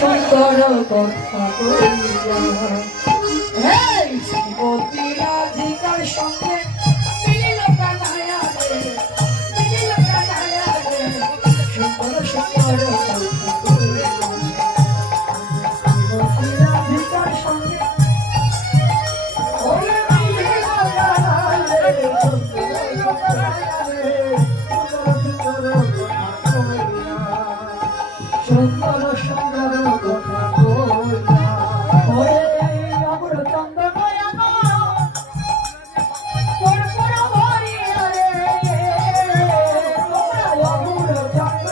সুন্দর কথা কইয়া এই শ্রীমতী রাধিকার সঙ্গে মিলিল কানায়া রে মিলিল কানায়া রে সুন্দর সুন্দর কথা কইয়া শ্রীমতী রাধিকার সঙ্গে ওরে মিলিল কানায়া রে সুন্দর কানায়া রে সুন্দর কথা কইয়া সুন্দর সুন্দর কথা কইয়া ওরে অমর চন্দ্র নয়ন পর পর ভরিয়া রে অমর চন্দ্র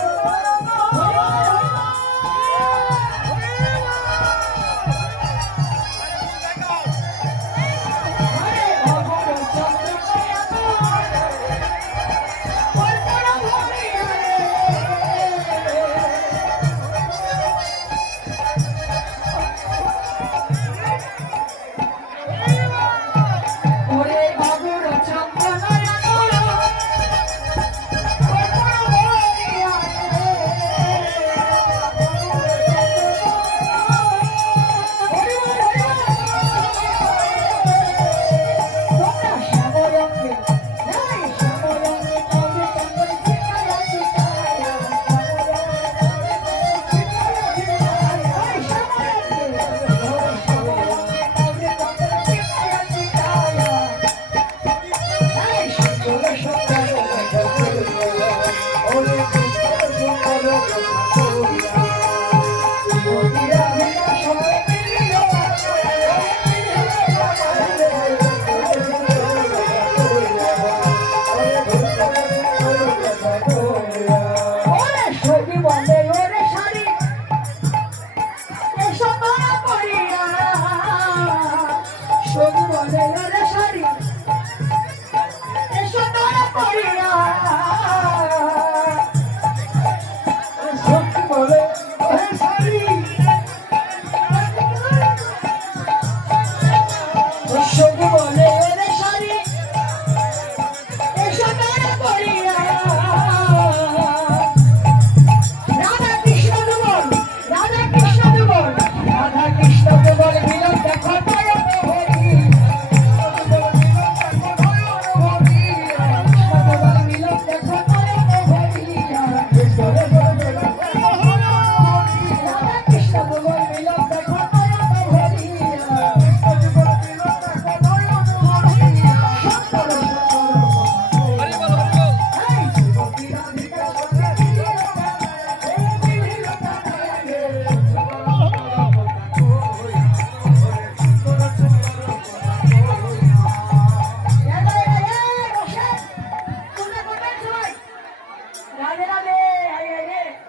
সবুজ